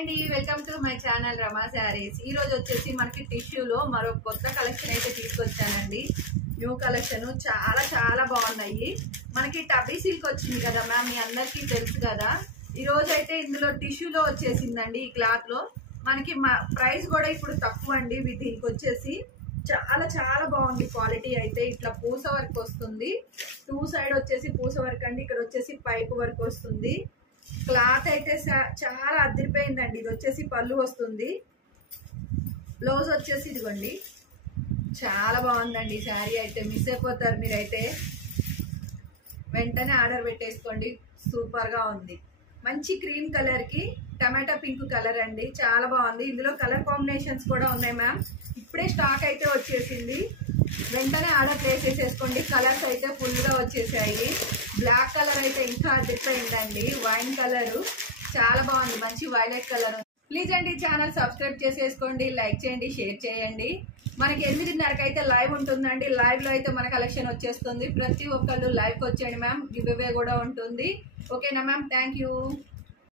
అండి welcome to my channel రమా శారీస్। ఈ రోజు వచ్చేసి మనకి టిష్యూలో మరో కొత్త కలెక్షన్ అయితే తీసుకొచ్చానండి। న్యూ కలెక్షన్ చాలా చాలా బాగున్నాయి। మనకి టబీ సిల్క్ వచ్చింది కదా మ్యామ్, మీ అందరికీ తెలుసు కదా। ఈ రోజు అయితే ఇందులో టిష్యూలో వచ్చేసిందండి। ఈ క్లాత్ లో మనకి ప్రైస్ కూడా ఇప్పుడు తక్కువ అండి। దీనికి వచ్చేసి చాలా చాలా బాగుంది క్వాలిటీ అయితే। ఇట్లా పూస వర్క్ వస్తుంది, టూ సైడ్ వచ్చేసి పూస వర్క్ అండి, ఇక్కడ వచ్చేసి పైప్ వర్క్ వస్తుంది। క్లాత్ అయితే చాలా అదిరిపోయిందండి। ఇది వచ్చేసి పళ్ళు వస్తుంది, బ్లౌజ్ వచ్చేసి ఇదిగోండి। చాలా బాగుందండి శారీ అయితే, మిస్ అయిపోతారు మీరైతే, వెంటనే ఆర్డర్ పెట్టేసుకోండి। సూపర్ గా ఉంది, మంచి క్రీమ్ కలర్ కి టమాటా పింక్ కలర్ అండి, చాలా బాగుంది। ఇందులో కలర్ కాంబినేషన్స్ కూడా ఉన్నాయి మ్యామ్, ఇప్పుడే స్టాక్ అయితే వచ్చేసింది, వెంటనే ఆర్డర్ ప్లేస్ చేసేసుకోండి। కలర్స్ అయితే ఫుల్ గా వచ్చేసాయి। బ్లాక్ కలర్ అయితే ఇంకా అదిరిపోయిందండి, వైన్ కలర్ చాలా బాగుంది, మంచి వైలెట్ కలర్। ప్లీజ్ అండి ఛానల్ సబ్స్క్రైబ్ చేసేసుకోండి, లైక్ చేయండి, షేర్ చేయండి। మనకి 8:30కి అయితే లైవ్ ఉంటుందండి, లైవ్ లో అయితే మన కలెక్షన్ వచ్చేస్తుంది। ప్రతి ఒక్కళ్ళు లైవ్ కి వచ్చేయండి మ్యామ్, గివ్ అవే కూడా ఉంటుంది। ఓకేనా మ్యామ్, థ్యాంక్ యూ।